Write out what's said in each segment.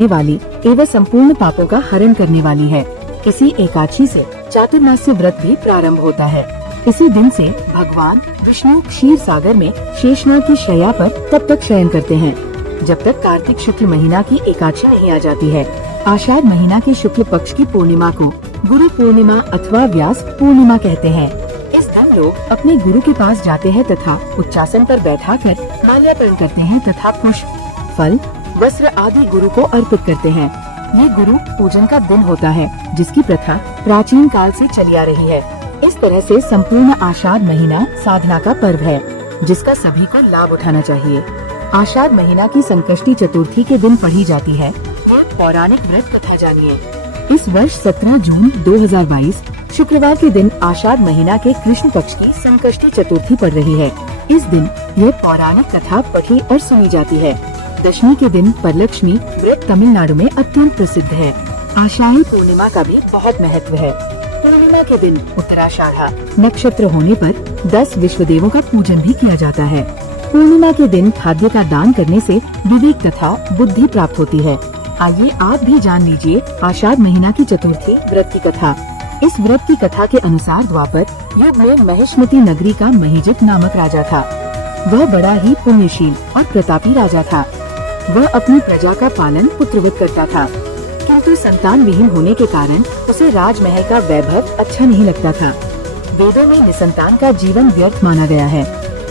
वाली एवं संपूर्ण पापों का हरण करने वाली है। इसी एकादशी से चातुर्मास्य व्रत भी प्रारंभ होता है। इसी दिन से भगवान विष्णु क्षीर सागर में शेषनाग की शैया पर तब तक शयन करते हैं जब तक कार्तिक शुक्ल महीना की एकादशी नहीं आ जाती है। आषाढ़ महीना के शुक्ल पक्ष की पूर्णिमा को गुरु पूर्णिमा अथवा व्यास पूर्णिमा कहते हैं। इस दिन लोग अपने गुरु के पास जाते हैं तथा उच्चासन पर बैठाकर माल्यार्पण करते हैं तथा पुष्प, फल, वस्त्र आदि गुरु को अर्पित करते हैं। ये गुरु पूजन का दिन होता है जिसकी प्रथा प्राचीन काल से चली आ रही है। इस तरह से संपूर्ण आषाढ़ महीना साधना का पर्व है जिसका सभी को लाभ उठाना चाहिए। आषाढ़ महीना की संकष्टी चतुर्थी के दिन पढ़ी जाती है पौराणिक व्रत कथा जानिए। इस वर्ष 17 जून 2022 शुक्रवार के दिन आषाढ़ महीना के कृष्ण पक्ष की संकष्टी चतुर्थी पड़ रही है। इस दिन यह पौराणिक कथा पढ़ी और सुनी जाती है। दशमी के दिन परलक्ष्मी व्रत तमिलनाडु में अत्यंत प्रसिद्ध है। आषाढ़ी पूर्णिमा का भी बहुत महत्व है। पूर्णिमा के दिन उत्तराषाढ़ा नक्षत्र होने पर 10 विश्व देवों का पूजन भी किया जाता है। पूर्णिमा के दिन खाद्य का दान करने से विवेक तथा बुद्धि प्राप्त होती है। आइए आप भी जान लीजिए आषाढ़ महीना की चतुर्थी व्रत की कथा। इस व्रत की कथा के अनुसार द्वापर युग में महिष्मती नगरी का महिजित नामक राजा था। वह बड़ा ही पुण्यशील और प्रतापी राजा था। वह अपनी प्रजा का पालन पुत्रवत करता था, किंतु संतान विहीन होने के कारण उसे राजमहल का वैभव अच्छा नहीं लगता था। वेदों में निसंतान का जीवन व्यर्थ माना गया है।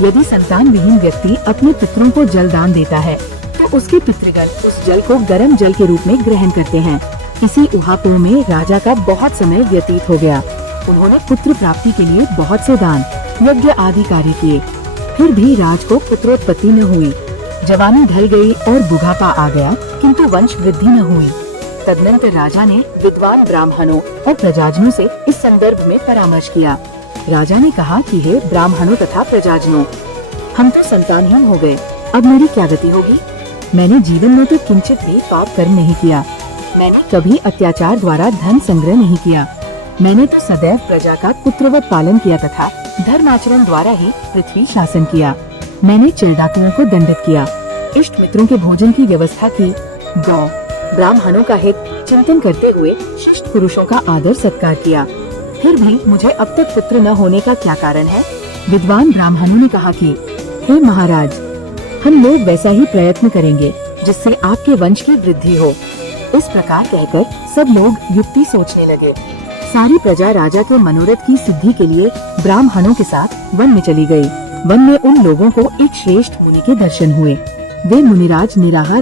यदि संतान विहीन व्यक्ति अपने पितरों को जल दान देता है तो उसके पितृगण उस जल को गर्म जल के रूप में ग्रहण करते हैं। इसी ऊहापोह में राजा का बहुत समय व्यतीत हो गया। उन्होंने पुत्र प्राप्ति के लिए बहुत से दान, यज्ञ आदि कार्य किए, फिर भी राज को पुत्रोत्पत्ति न हुई। जवानी ढल गई और बुढ़ापा आ गया, किंतु वंश वृद्धि न हुई। तदनंतर राजा ने विद्वान ब्राह्मणों और प्रजाजनों से इस संदर्भ में परामर्श किया। राजा ने कहा कि हे ब्राह्मणों तथा प्रजाजनों, हम तो संतानहीन हो गए, अब मेरी क्या गति होगी? मैंने जीवन में तो किंचित भी पाप कर्म नहीं किया। मैंने कभी अत्याचार द्वारा धन संग्रह नहीं किया। मैंने तो सदैव प्रजा का पुत्रवत पालन किया तथा धर्माचरण द्वारा ही पृथ्वी शासन किया। मैंने चिल्डाकुओं को दंडित किया, इष्ट मित्रों के भोजन की व्यवस्था की, गौ ब्राह्मणों का हित चिंतन करते हुए शिष्ट पुरुषों का आदर सत्कार किया। फिर भी मुझे अब तक पुत्र न होने का क्या कारण है? विद्वान ब्राह्मणों ने कहा कि हे महाराज, हम लोग वैसा ही प्रयत्न करेंगे जिससे आपके वंश की वृद्धि हो। इस प्रकार कहकर सब लोग युक्ति सोचने लगे। सारी प्रजा राजा के मनोरथ की सिद्धि के लिए ब्राह्मणों के साथ वन में चली गई। वन में उन लोगों को एक श्रेष्ठ मुनि के दर्शन हुए। वे मुनिराज निराहार